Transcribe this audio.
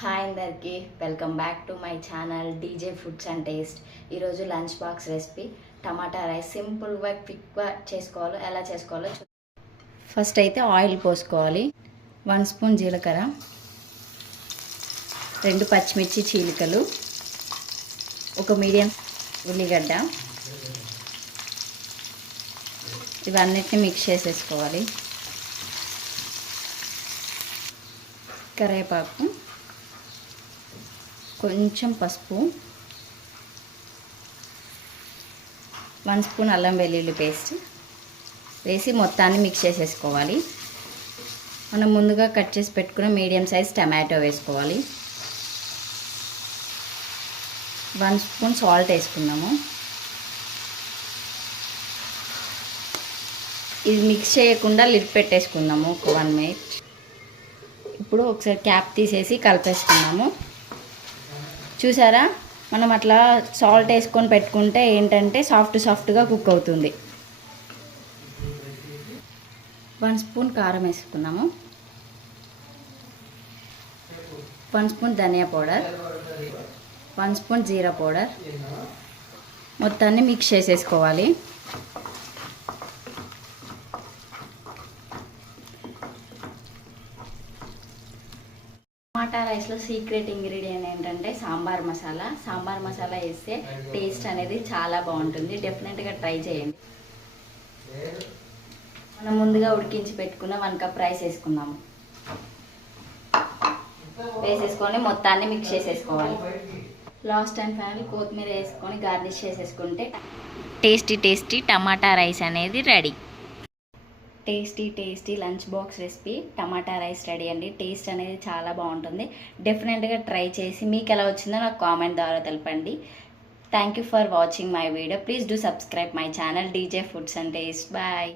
Hi అందరికి welcome back to my channel DJ foods and taste. ఈరోజు lunch box recipe tomato rice. సింపుల్గా క్విక్గా చేసుకోవాలో ఎలా చేసుకోవాలో ఫస్ట్ అయితే ఆయిల్ పోసుకోవాలి. 1 స్పూన్ జీలకర్ర, 2 పచ్చిమిర్చి చీలికలు, ఒక మీడియం ఉల్లిగడ్డ, ఇవన్నిటిని మిక్స్ చేసేసుకోవాలి. కరివేపాకు, కొంచెం పసుపు, 1 స్పూన్ అల్లం వెల్లుల్లి పేస్ట్ వేసి మొత్తాన్ని మిక్స్ చేసేసుకోవాలి. మనం ముందుగా కట్ చేసి పెట్టుకున్న మీడియం సైజ్ టమాటో వేసుకోవాలి. 1 స్పూన్ సాల్ట్ వేసుకున్నాము. ఇది మిక్స్ చేయకుండా లిడ్ పెట్టేసుకుందాము ఒక 1 మినిట్. ఇప్పుడు ఒకసారి క్యాప్ తీసేసి కలిపేసుకున్నాము. చూసారా, మనం అట్లా సాల్ట్ వేసుకొని పెట్టుకుంటే ఏంటంటే సాఫ్ట్గా కుక్ అవుతుంది. 1 స్పూన్ కారం వేసుకున్నాము, 1 స్పూన్ ధనియా పౌడర్, 1 స్పూన్ జీరా పౌడర్, మొత్తాన్ని మిక్స్ చేసేసుకోవాలి. టమాటా రైస్లో సీక్రెట్ ఇంగ్రీడియంట్ ఏంటంటే సాంబార్ మసాలా. సాంబార్ మసాలా వేస్తే టేస్ట్ అనేది చాలా బాగుంటుంది. డెఫినెట్గా ట్రై చేయండి. మనం ముందుగా ఉడికించి పెట్టుకున్న 1 కప్ రైస్ వేసుకుందాము. వేసేసుకొని మొత్తాన్ని మిక్స్ చేసేసుకోవాలి. లాస్ట్ అండ్ ఫైనల్ కొత్తిమీర వేసుకొని గార్నిష్ చేసేసుకుంటే టేస్టీ టమాటా రైస్ అనేది ready. Tasty lunch box recipe tomato rice ready అండి. టేస్ట్ అనేది చాలా బాగుంటుంది. డెఫినెట్గా ట్రై చేసి మీకు ఎలా వచ్చిందో నాకు కామెంట్ ద్వారా తెలపండి. Thank you for watching my video. Please do subscribe my channel DJ foods and taste. Bye.